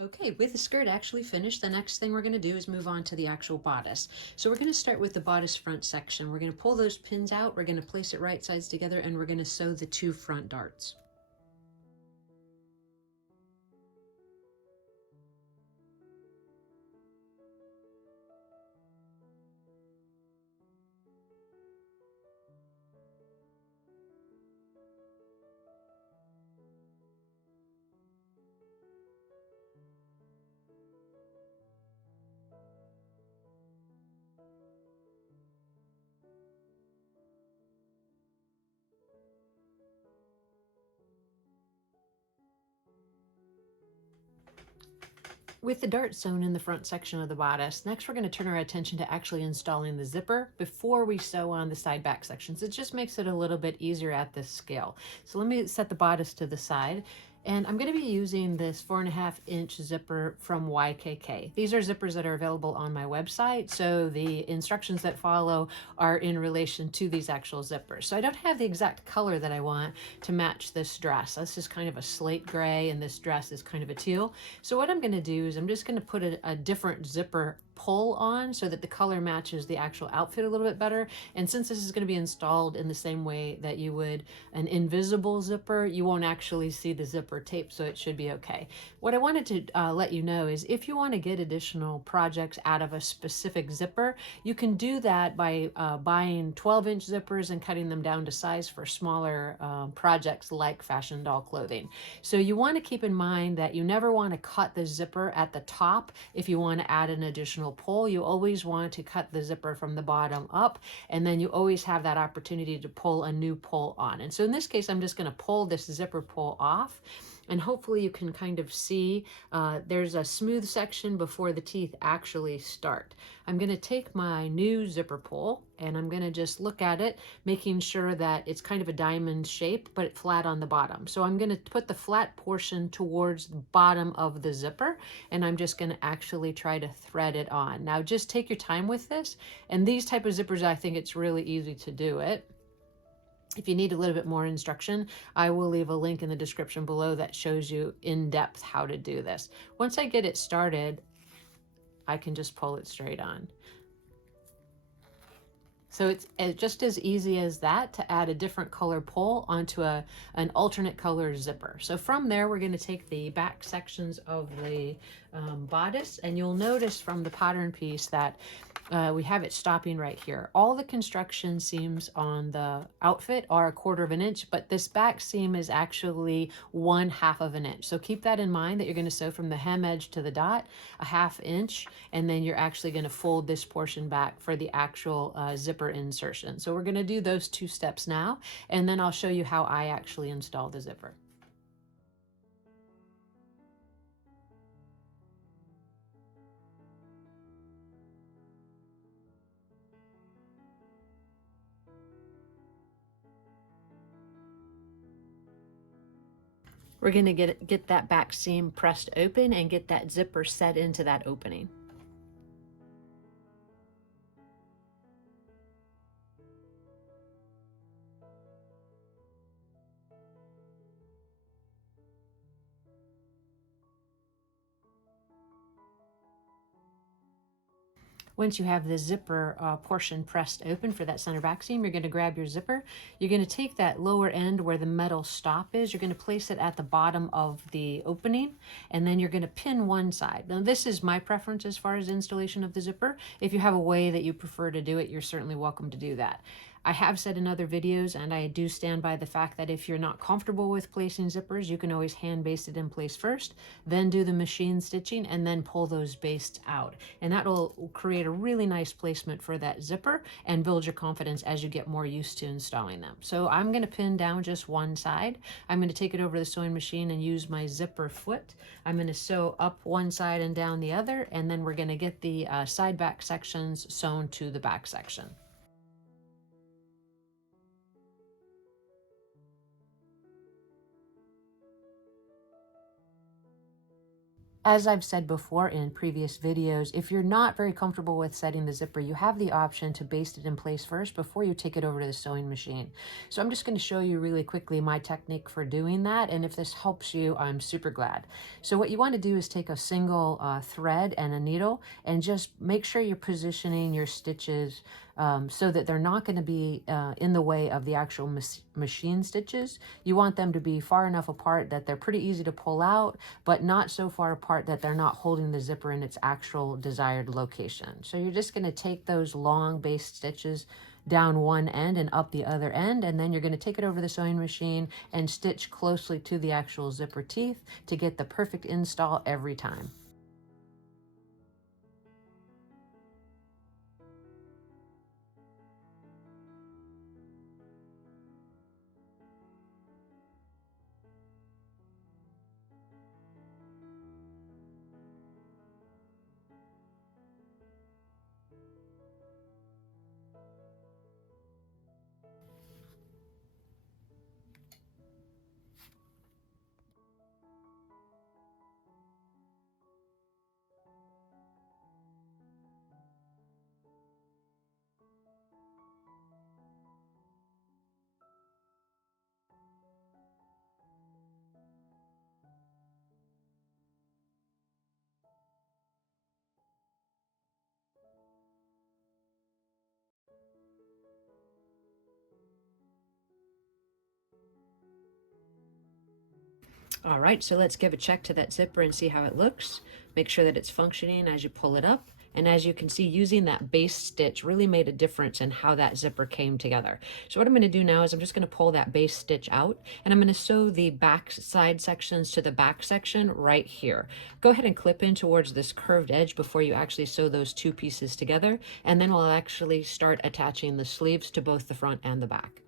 Okay, with the skirt actually finished, the next thing we're going to do is move on to the actual bodice. So we're going to start with the bodice front section. We're going to pull those pins out, we're going to place it right sides together, and we're going to sew the 2 front darts. With the dart sewn in the front section of the bodice, next we're going to turn our attention to actually installing the zipper before we sew on the side back sections. It just makes it a little bit easier at this scale. So let me set the bodice to the side. And I'm going to be using this 4.5-inch zipper from YKK. These are zippers that are available on my website, so the instructions that follow are in relation to these actual zippers. So I don't have the exact color that I want to match this dress. This is kind of a slate gray, and this dress is kind of a teal. So what I'm going to do is I'm just going to put a different zipper pull on so that the color matches the actual outfit a little bit better. And since this is going to be installed in the same way that you would an invisible zipper, you won't actually see the zipper tape, so it should be okay. What I wanted to let you know is if you want to get additional projects out of a specific zipper, you can do that by buying 12-inch zippers and cutting them down to size for smaller projects like fashion doll clothing. So you want to keep in mind that you never want to cut the zipper at the top if you want to add an additional pull. You always want to cut the zipper from the bottom up, and then you always have that opportunity to pull a new pull on. And so in this case, I'm just going to pull this zipper pull off. And hopefully you can kind of see there's a smooth section before the teeth actually start. I'm going to take my new zipper pull and I'm going to just look at it, making sure that it's kind of a diamond shape, but flat on the bottom. So I'm going to put the flat portion towards the bottom of the zipper, and I'm just going to actually try to thread it on. Now just take your time with this. And these type of zippers, I think it's really easy to do it. If you need a little bit more instruction, I will leave a link in the description below that shows you in depth how to do this. Once I get it started, I can just pull it straight on. So it's just as easy as that to add a different color pull onto an alternate color zipper. So from there, we're going to take the back sections of the bodice, and you'll notice from the pattern piece that we have it stopping right here. All the construction seams on the outfit are 1/4 of an inch, but this back seam is actually 1/2 of an inch. So keep that in mind that you're going to sew from the hem edge to the dot 1/2 inch, and then you're actually going to fold this portion back for the actual zipper insertion. So we're going to do those 2 steps now, and then I'll show you how I actually install the zipper. We're going to get that back seam pressed open and get that zipper set into that opening. Once you have the zipper portion pressed open for that center back seam, you're going to grab your zipper. You're going to take that lower end where the metal stop is. You're going to place it at the bottom of the opening, and then you're going to pin one side. Now, this is my preference as far as installation of the zipper. If you have a way that you prefer to do it, you're certainly welcome to do that. I have said in other videos, and I do stand by the fact that if you're not comfortable with placing zippers, you can always hand baste it in place first, then do the machine stitching, and then pull those bastes out. And that will create a really nice placement for that zipper and build your confidence as you get more used to installing them. So I'm going to pin down just one side. I'm going to take it over the sewing machine and use my zipper foot. I'm going to sew up one side and down the other, and then we're going to get the side back sections sewn to the back section. As I've said before in previous videos, if you're not very comfortable with setting the zipper, you have the option to baste it in place first before you take it over to the sewing machine. So I'm just going to show you really quickly my technique for doing that, and if this helps you, I'm super glad. So what you want to do is take a single thread and a needle and just make sure you're positioning your stitches so that they're not going to be in the way of the actual machine stitches. You want them to be far enough apart that they're pretty easy to pull out, but not so far apart that they're not holding the zipper in its actual desired location. So you're just going to take those long base stitches down one end and up the other end, and then you're going to take it over the sewing machine and stitch closely to the actual zipper teeth to get the perfect install every time. All right, so let's give a check to that zipper and see how it looks. Make sure that it's functioning as you pull it up. And as you can see, using that base stitch really made a difference in how that zipper came together. So what I'm going to do now is I'm just going to pull that base stitch out, and I'm going to sew the back side sections to the back section right here. Go ahead and clip in towards this curved edge before you actually sew those two pieces together, and then we'll actually start attaching the sleeves to both the front and the back.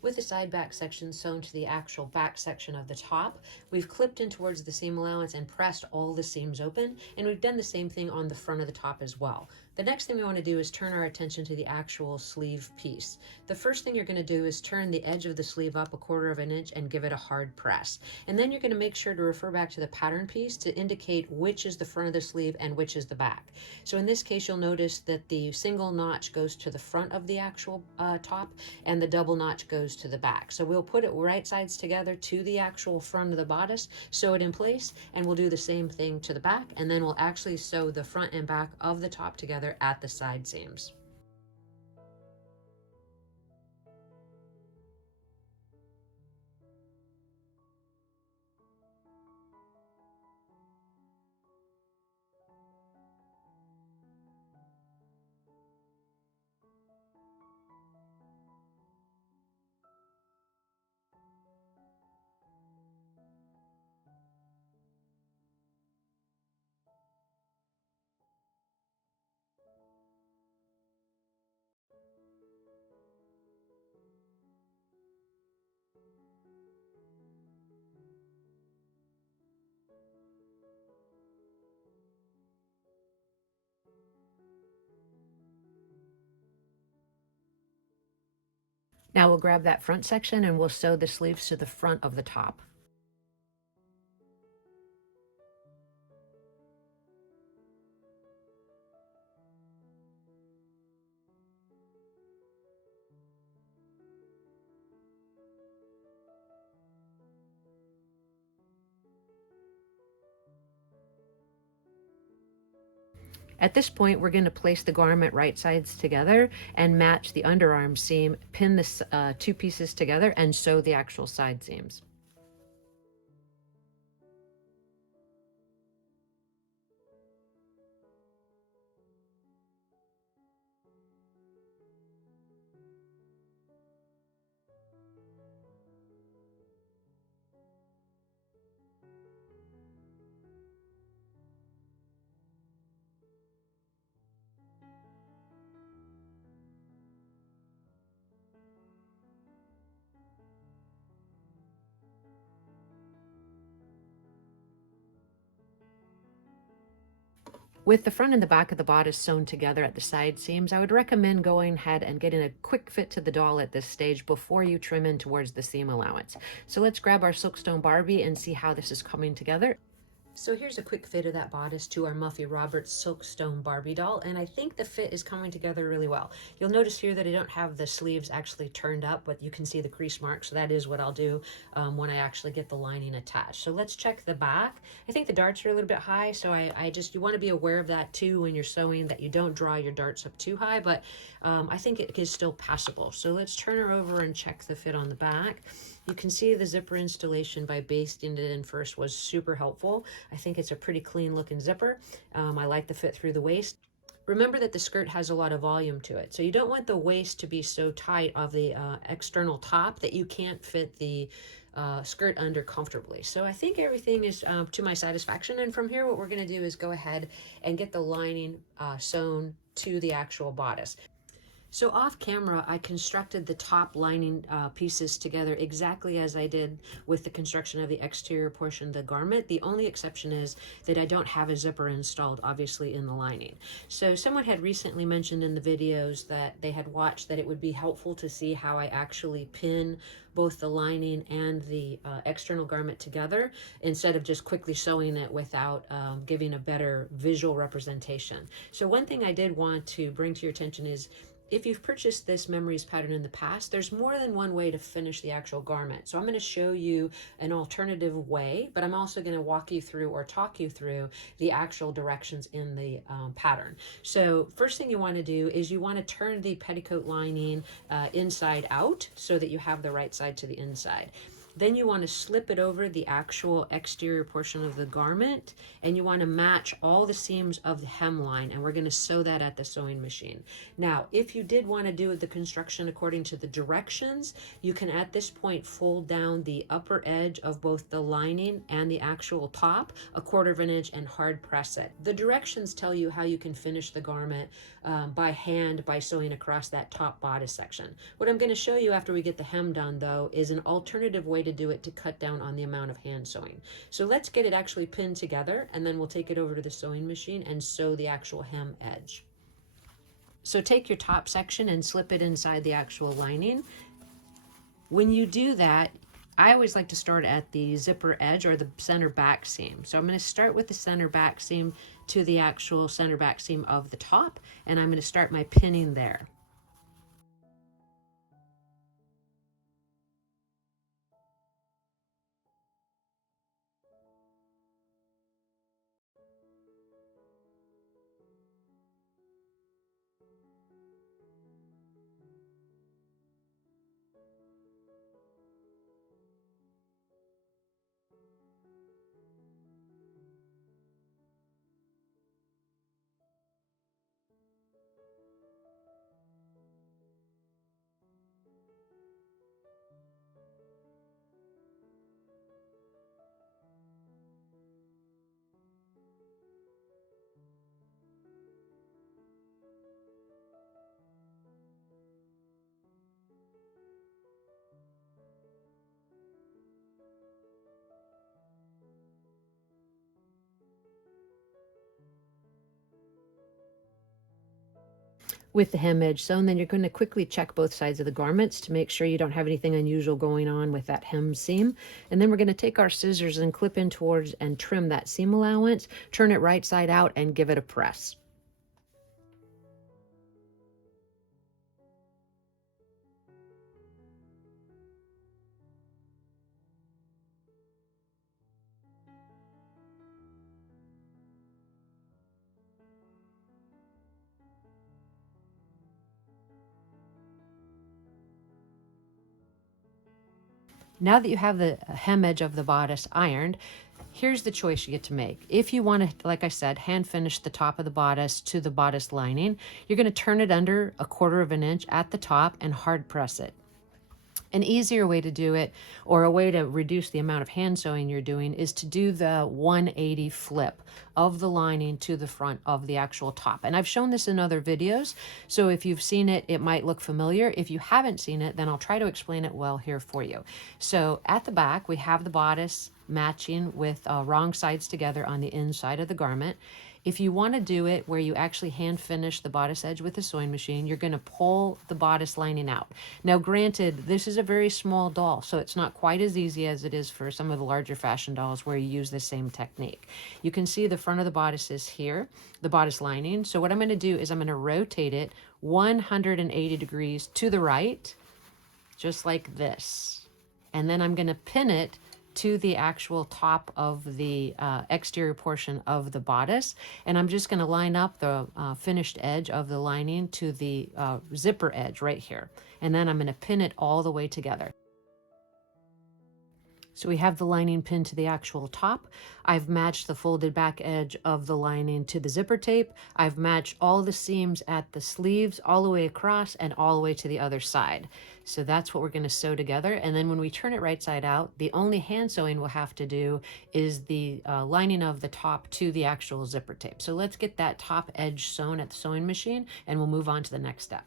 With the side back section sewn to the actual back section of the top, we've clipped in towards the seam allowance and pressed all the seams open, and we've done the same thing on the front of the top as well. The next thing we want to do is turn our attention to the actual sleeve piece. The first thing you're going to do is turn the edge of the sleeve up 1/4 of an inch and give it a hard press. And then you're going to make sure to refer back to the pattern piece to indicate which is the front of the sleeve and which is the back. So in this case, you'll notice that the single notch goes to the front of the actual top, and the double notch goes to the back. So we'll put it right sides together to the actual front of the bodice, sew it in place, and we'll do the same thing to the back, and then we'll actually sew the front and back of the top together at the side seams. Now we'll grab that front section and we'll sew the sleeves to the front of the top. At this point, we're going to place the garment right sides together and match the underarm seam, pin the two pieces together, and sew the actual side seams. With the front and the back of the bodice sewn together at the side seams, I would recommend going ahead and getting a quick fit to the doll at this stage before you trim in towards the seam allowance. So let's grab our Silkstone Barbie and see how this is coming together. So here's a quick fit of that bodice to our Muffy Roberts Silkstone Barbie doll, and I think the fit is coming together really well. You'll notice here that I don't have the sleeves actually turned up, but you can see the crease mark, so that is what I'll do when I actually get the lining attached. So let's check the back. I think the darts are a little bit high, so you want to be aware of that too when you're sewing, that you don't draw your darts up too high, but I think it is still passable. So let's turn her over and check the fit on the back. You can see the zipper installation by basting it in first was super helpful. I think it's a pretty clean looking zipper. I like the fit through the waist. Remember that the skirt has a lot of volume to it, so you don't want the waist to be so tight of the external top that you can't fit the skirt under comfortably. So I think everything is to my satisfaction, and from here what we're going to do is go ahead and get the lining sewn to the actual bodice. So off camera, I constructed the top lining pieces together exactly as I did with the construction of the exterior portion of the garment. The only exception is that I don't have a zipper installed, obviously, in the lining. So someone had recently mentioned in the videos that they had watched that it would be helpful to see how I actually pin both the lining and the external garment together instead of just quickly sewing it without giving a better visual representation. So one thing I did want to bring to your attention is, if you've purchased this memories pattern in the past, there's more than one way to finish the actual garment. So I'm going to show you an alternative way, but I'm also going to walk you through or talk you through the actual directions in the pattern. So first thing you want to do is you want to turn the petticoat lining inside out so that you have the right side to the inside. Then you want to slip it over the actual exterior portion of the garment, and you want to match all the seams of the hemline, and we're going to sew that at the sewing machine. Now, if you did want to do the construction according to the directions, you can at this point fold down the upper edge of both the lining and the actual top 1/4 inch and hard press it. The directions tell you how you can finish the garment by hand by sewing across that top bodice section. What I'm going to show you after we get the hem done, though, is an alternative way to do it to cut down on the amount of hand sewing. So let's get it actually pinned together, and then we'll take it over to the sewing machine and sew the actual hem edge. So take your top section and slip it inside the actual lining. When you do that, I always like to start at the zipper edge or the center back seam. So I'm going to start with the center back seam to the actual center back seam of the top, and I'm going to start my pinning there. With the hem edge sewn, then you're going to quickly check both sides of the garments to make sure you don't have anything unusual going on with that hem seam. And then we're going to take our scissors and clip in towards and trim that seam allowance, turn it right side out, and give it a press. Now that you have the hem edge of the bodice ironed, here's the choice you get to make. If you want to, like I said, hand finish the top of the bodice to the bodice lining, you're going to turn it under 1/4 inch at the top and hard press it. An easier way to do it, or a way to reduce the amount of hand sewing you're doing, is to do the 180 flip of the lining to the front of the actual top. And I've shown this in other videos, so if you've seen it, it might look familiar. If you haven't seen it, then I'll try to explain it well here for you. So at the back, we have the bodice matching with wrong sides together on the inside of the garment. If you want to do it where you actually hand finish the bodice edge with the sewing machine, you're going to pull the bodice lining out. Now, granted, this is a very small doll, so it's not quite as easy as it is for some of the larger fashion dolls where you use the same technique. You can see the front of the bodice is here, the bodice lining. So what I'm going to do is I'm going to rotate it 180 degrees to the right, just like this. And then I'm going to pin it to the actual top of the exterior portion of the bodice. And I'm just going to line up the finished edge of the lining to the zipper edge right here. And then I'm going to pin it all the way together. So we have the lining pinned to the actual top. I've matched the folded back edge of the lining to the zipper tape. I've matched all the seams at the sleeves all the way across and all the way to the other side. So that's what we're going to sew together. And then when we turn it right side out, the only hand sewing we'll have to do is the lining of the top to the actual zipper tape. So let's get that top edge sewn at the sewing machine and we'll move on to the next step.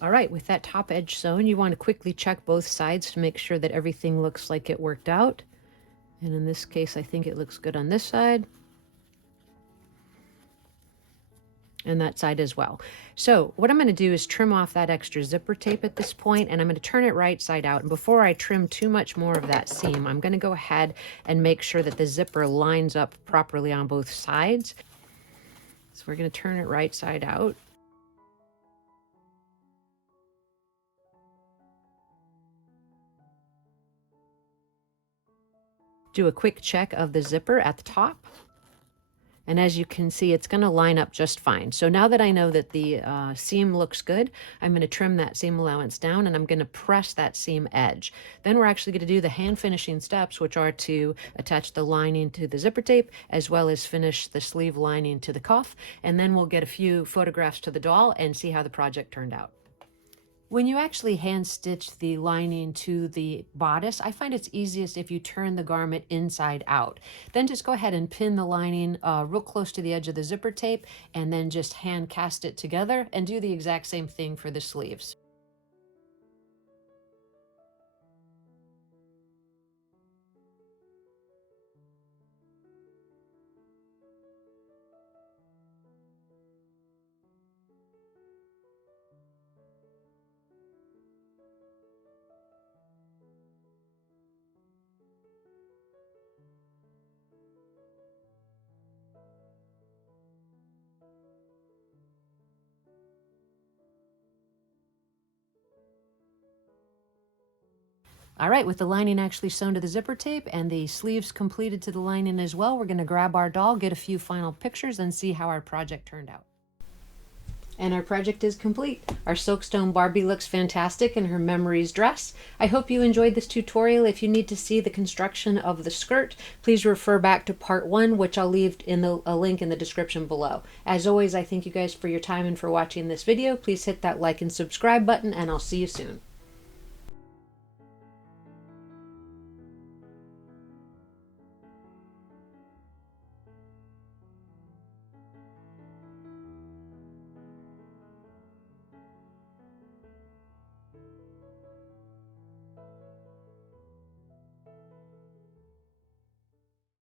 All right, with that top edge sewn, you want to quickly check both sides to make sure that everything looks like it worked out. And in this case, I think it looks good on this side. And that side as well. So what I'm going to do is trim off that extra zipper tape at this point, and I'm going to turn it right side out. And before I trim too much more of that seam, I'm going to go ahead and make sure that the zipper lines up properly on both sides. So we're going to turn it right side out. Do a quick check of the zipper at the top. And as you can see, it's going to line up just fine. So now that I know that the seam looks good, I'm going to trim that seam allowance down and I'm going to press that seam edge. Then we're actually going to do the hand finishing steps, which are to attach the lining to the zipper tape, as well as finish the sleeve lining to the cuff. And then we'll get a few photographs to the doll and see how the project turned out. When you actually hand stitch the lining to the bodice, I find it's easiest if you turn the garment inside out. Then just go ahead and pin the lining real close to the edge of the zipper tape and then just hand cast it together and do the exact same thing for the sleeves. All right, with the lining actually sewn to the zipper tape and the sleeves completed to the lining as well, we're going to grab our doll, get a few final pictures, and see how our project turned out. And our project is complete. Our Silkstone Barbie looks fantastic in her memories dress. I hope you enjoyed this tutorial. If you need to see the construction of the skirt, please refer back to part 1, which I'll leave in a link in the description below. As always, I thank you guys for your time and for watching this video. Please hit that like and subscribe button, and I'll see you soon.